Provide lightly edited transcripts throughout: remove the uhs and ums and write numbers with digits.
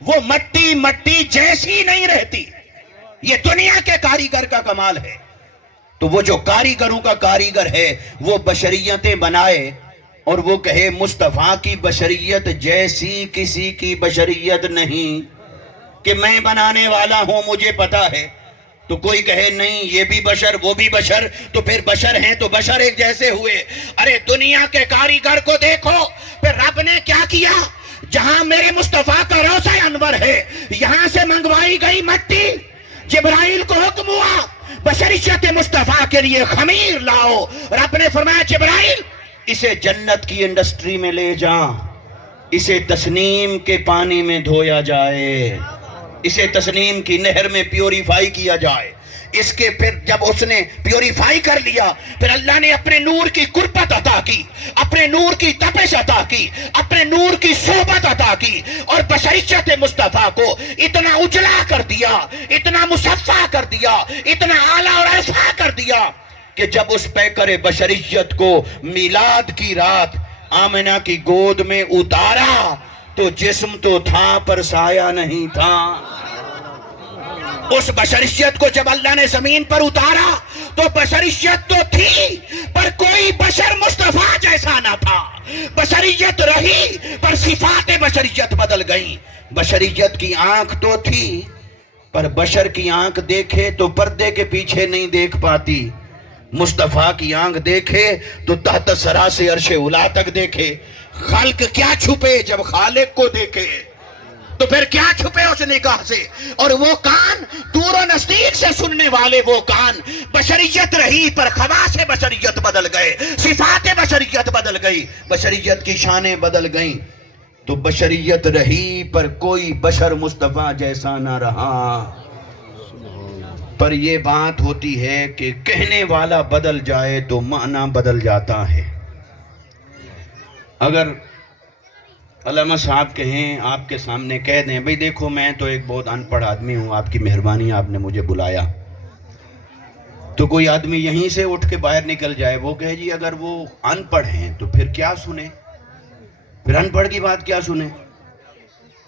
وہ مٹی مٹی جیسی نہیں رہتی. یہ دنیا کے کاریگر کا کمال ہے. تو وہ جو کاریگروں کا کاریگر ہے وہ بشریتیں بنائے اور وہ کہے مصطفیٰ کی بشریت جیسی کسی کی بشریت نہیں، کہ میں بنانے والا ہوں مجھے پتا ہے. تو کوئی کہے نہیں یہ بھی بشر وہ بھی بشر، تو پھر بشر ہیں تو بشر ایک جیسے ہوئے. ارے دنیا کے کاریگر کو دیکھو، پھر رب نے کیا کیا؟ جہاں میرے مصطفیٰ کا روضہ انور ہے یہاں سے منگوائی گئی مٹی، جبرائیل کو حکم ہوا بشریت مصطفیٰ کے لیے خمیر لاؤ. رب نے فرمایا جبرائیل اسے جنت کی انڈسٹری میں لے جا، اسے تسنیم کے پانی میں دھویا جائے، اسے تسنیم کی نہر میں پیوریفائی کیا جائے. اس کے پھر جب اس نے پیوریفائی کر لیا پھر اللہ نے اپنے نور کی قربت عطا کی، اپنے نور کی تپش عطا کی، اپنے نور کی صحبت عطا کی، اور بشریت مصطفیٰ کو اتنا اجلا کر دیا، اتنا مصفح کر دیا، اتنا اعلیٰ اور ارفع کر دیا کہ جب اس پیکر بشریت کو میلاد کی رات آمنہ کی گود میں اتارا تو جسم تو تھا پر سایہ نہیں تھا. اس بشریت کو جب اللہ نے زمین پر اتارا تو بشریت تو تھی پر کوئی بشر مصطفیٰ جیسا نہ تھا. بشریت رہی پر صفات بشریت بدل گئی. بشریت کی آنکھ تو تھی پر بشر کی آنکھ دیکھے تو پردے کے پیچھے نہیں دیکھ پاتی. مصطفیٰ کی آنکھ دیکھے تو تحت سرا سے عرش اولا تک دیکھے. خلق کیا چھپے جب خالق کو دیکھے، تو پھر کیا چھپے اس نگاہ سے. اور وہ کان دور و نزدیک سے سننے والے وہ کان، بشریت رہی پر خواص بشریت بدل گئے، صفات بشریت بدل گئی، بشریت کی شانیں بدل گئیں. تو بشریت رہی پر کوئی بشر مصطفیٰ جیسا نہ رہا. پر یہ بات ہوتی ہے کہ کہنے والا بدل جائے تو معنی بدل جاتا ہے. اگر علامہ صاحب کہیں آپ کے سامنے کہہ دیں بھئی دیکھو میں تو ایک بہت ان پڑھ آدمی ہوں، آپ کی مہربانی آپ نے مجھے بلایا، تو کوئی آدمی یہیں سے اٹھ کے باہر نکل جائے وہ کہے جی اگر وہ ان پڑھ ہیں تو پھر کیا سنیں، پھر ان پڑھ کی بات کیا سنیں.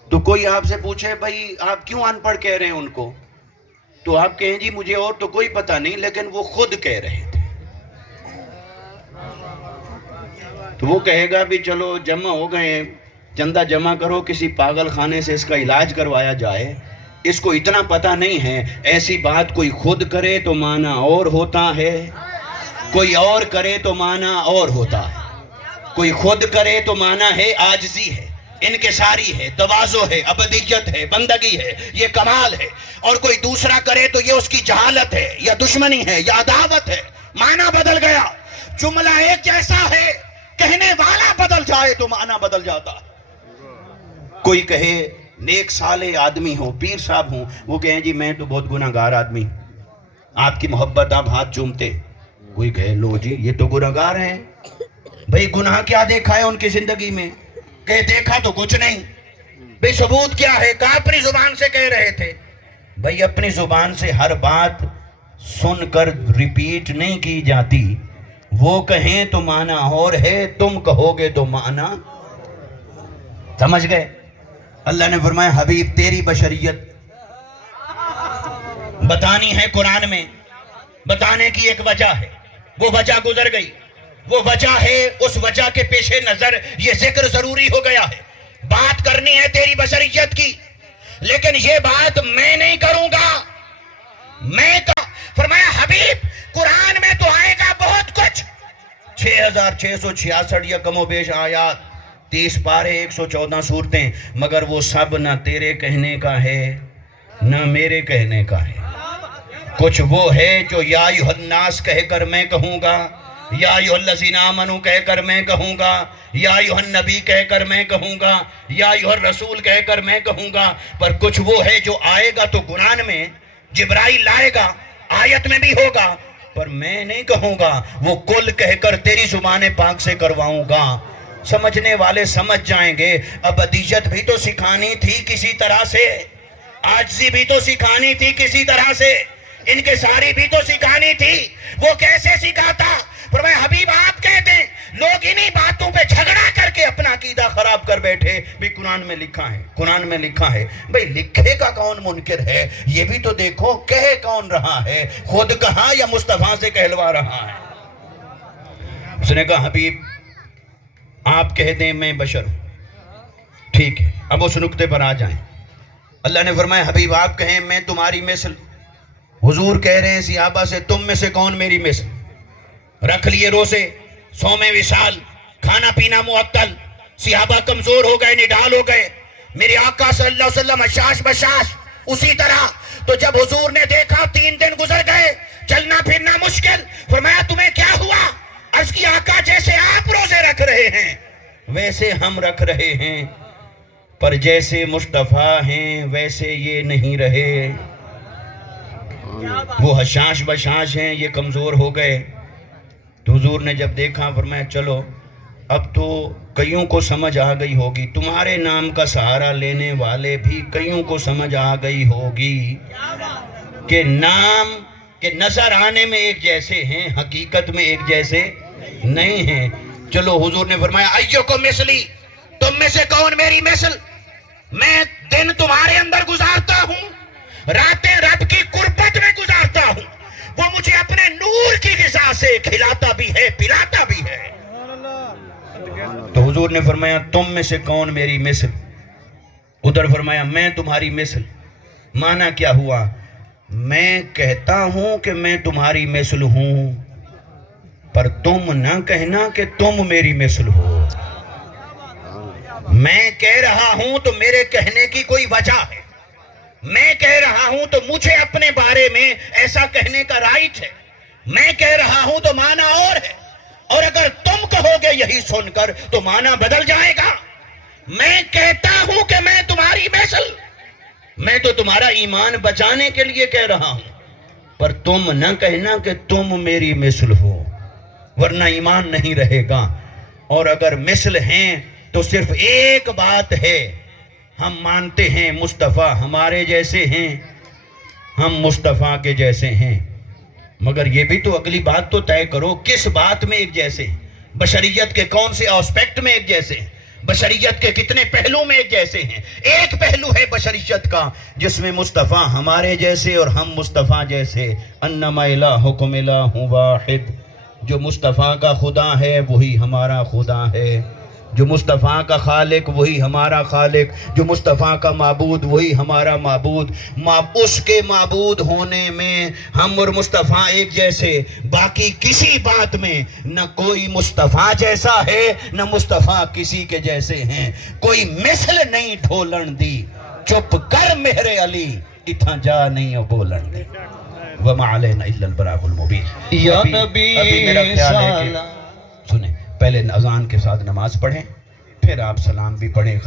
تو کوئی آپ سے پوچھے بھئی آپ کیوں ان پڑھ کہہ رہے ہیں ان کو، تو آپ کہیں جی مجھے اور تو کوئی پتہ نہیں لیکن وہ خود کہہ رہے تھے. تو وہ کہے گا بھی چلو جمع ہو گئے، چندہ جمع کرو، کسی پاگل خانے سے اس کا علاج کروایا جائے. اس کو اتنا پتہ نہیں ہے ایسی بات کوئی خود کرے تو معنی اور ہوتا ہے، کوئی اور کرے تو معنی اور ہوتا ہے. کوئی خود کرے تو معنی ہے عاجزی ہے، انکساری ہے، تواضع ہے، عبدیت ہے، بندگی ہے، یہ کمال ہے. اور کوئی دوسرا کرے تو یہ اس کی جہالت ہے یا دشمنی ہے یا عداوت ہے. معنی بدل گیا. جملہ ایک جیسا ہے، کہنے والا بدل جائے تو معنی بدل جاتا ہے. کوئی کہے نیک صالح آدمی ہو، پیر صاحب ہوں، وہ کہیں جی میں تو بہت گناہگار آدمی، آپ کی محبت آپ ہاتھ چومتے. کوئی کہے لو جی یہ تو گناہگار ہیں. بھئی گناہ کیا دیکھا ہے ان کی زندگی میں؟ کہ دیکھا تو کچھ نہیں. بھئی ثبوت کیا ہے؟ کہا اپنی زبان سے کہہ رہے تھے. بھئی اپنی زبان سے ہر بات سن کر ریپیٹ نہیں کی جاتی. وہ کہیں تو معنی اور ہے، تم کہو گے تو معنی. سمجھ گئے؟ اللہ نے فرمایا حبیب تیری بشریت بتانی ہے قرآن میں، بتانے کی ایک وجہ ہے، وہ وجہ گزر گئی، وہ وجہ ہے، اس وجہ کے پیش نظر یہ ذکر ضروری ہو گیا ہے. بات کرنی ہے تیری بشریت کی، لیکن یہ بات میں نہیں کروں گا. فرمایا حبیب قرآن میں تو آئے گا بہت کچھ، 6666 یا کم و بیش آیات، 30 پارے، 114 سورتیں، مگر وہ سب نہ تیرے کہنے کا ہے نہ میرے کہنے کا ہے. کچھ وہ ہے جو یا ایھا الناس کہہ کر میں کہوں گا، یا ایھا الذین آمنوا کہہ کر میں کہوں گا، یا ایھا النبی کہہ کر میں کہوں گا، یا ایھا الرسول کہہ کر میں کہوں گا. پر کچھ وہ ہے جو آئے گا تو قرآن میں جبرائیل لائے گا، آیت میں بھی ہوگا، پر میں نہیں کہوں گا، وہ کل کہہ کر تیری زبان پاک سے کرواؤں گا. سمجھنے والے سمجھ جائیں گے ابدیت بھی تو سکھانی تھی کسی طرح سے، عاجزی بھی تو سکھانی تھی کسی طرح سے، انکساری بھی تو سکھانی تھی. وہ کیسے سکھاتا؟ فرمایا حبیب آپ کہتے ہیں لوگ انہی باتوں پہ جھگڑا کر کے اپنا عقیدہ خراب کر بیٹھے بھی قرآن میں لکھا ہے، قرآن میں لکھا ہے۔ بھئی لکھے کا کون منکر ہے؟ یہ بھی تو دیکھو کہہ کون رہا ہے، خود کہا یا مصطفیٰ سے کہلوا رہا ہے؟ اس نے کہا حبیب آپ کہہ دیں میں بشر ہوں، ٹھیک ہے، اب اس نقطے پر آ جائیں۔ اللہ نے فرمایا حبیب آپ کہیں میں تمہاری مثل، حضور کہہ رہے ہیں صحابہ سے تم میں سے کون میری مثل؟ رکھ لیے روزے، صوم وصال، کھانا پینا معطل، صحابہ کمزور ہو گئے، نڈال ہو گئے، میرے آقا صلی اللہ علیہ وسلم اشاش بشاش اسی طرح۔ تو جب حضور نے دیکھا 3 دن گزر گئے، چلنا پھرنا مشکل، فرمایا تمہیں کیا ہوا؟ عرض کی آقا جیسے آپ روزے رکھ رہے ہیں ویسے ہم رکھ رہے ہیں، پر جیسے مصطفیٰ ہیں ویسے یہ نہیں رہے، وہ حشاش بشاش ہیں، یہ کمزور ہو گئے۔ تو حضور نے جب دیکھا فرمایا چلو اب تو کئیوں کو سمجھ آ گئی ہوگی، تمہارے نام کا سہارا لینے والے بھی کئیوں کو سمجھ آ گئی ہوگی کہ نام کے نظر آنے میں ایک جیسے ہیں، حقیقت میں ایک جیسے نہیں ہیں۔ چلو حضور نے فرمایا ایوکم مثلی، تم میں سے کون میری مثل؟ میں دن تمہارے اندر گزارتا ہوں، راتیں رب کی قربت میں گزارتا ہوں، وہ مجھے اپنے نور کی غذا سے کھلاتا بھی ہے پلاتا بھی ہے۔ تو حضور نے فرمایا تم میں سے کون میری مثل؟ ادھر فرمایا میں تمہاری مثل۔ معنی کیا ہوا؟ میں کہتا ہوں کہ میں تمہاری مثل ہوں، پر تم نہ کہنا کہ تم میری مثل ہو۔ میں کہہ رہا ہوں تو میرے کہنے کی کوئی وجہ ہے، میں کہہ رہا ہوں تو مجھے اپنے بارے میں ایسا کہنے کا رائٹ ہے، میں کہہ رہا ہوں تو معنی اور ہے، اور اگر تم کہو گے یہی سن کر تو معنی بدل جائے گا۔ میں کہتا ہوں کہ میں تمہاری مثل، میں تو تمہارا ایمان بچانے کے لیے کہہ رہا ہوں، پر تم نہ کہنا کہ تم میری مثل ہو، ورنہ ایمان نہیں رہے گا۔ اور اگر مثل ہیں تو صرف ایک بات ہے، ہم مانتے ہیں مصطفیٰ ہمارے جیسے ہیں، ہم مصطفیٰ کے جیسے ہیں، مگر یہ بھی تو اگلی بات تو طے کرو کس بات میں ایک جیسے ہیں؟ بشریت کے کون سے آسپیکٹ میں ایک جیسے ہیں؟ بشریت کے کتنے پہلو میں ایک جیسے ہیں؟ ایک پہلو ہے بشریت کا جس میں مصطفیٰ ہمارے جیسے اور ہم مصطفیٰ جیسے، انما الہکم الہ واحد، جو مصطفیٰ کا خدا ہے وہی ہمارا خدا ہے، جو مصطفیٰ کا خالق وہی ہمارا خالق، جو مصطفیٰ کا معبود وہی ہمارا معبود۔ اس کے معبود ہونے میں ہم اور مصطفیٰ ایک جیسے، باقی کسی بات میں نہ کوئی مصطفیٰ جیسا ہے نہ مصطفیٰ کسی کے جیسے ہیں۔ کوئی مثل نہیں ڈھولن دی، چپ کر مہر علی اتھا جا نہیں بولن دی، وَمَا عَلَيْنَا إِلَّا الْبَلَاغُ الْمُبِينُ۔ یا نبی ابھی میرا خیال ہے کہ سنیں پہلے اذان کے ساتھ نماز پڑھیں، پھر آپ سلام بھی پڑھیں۔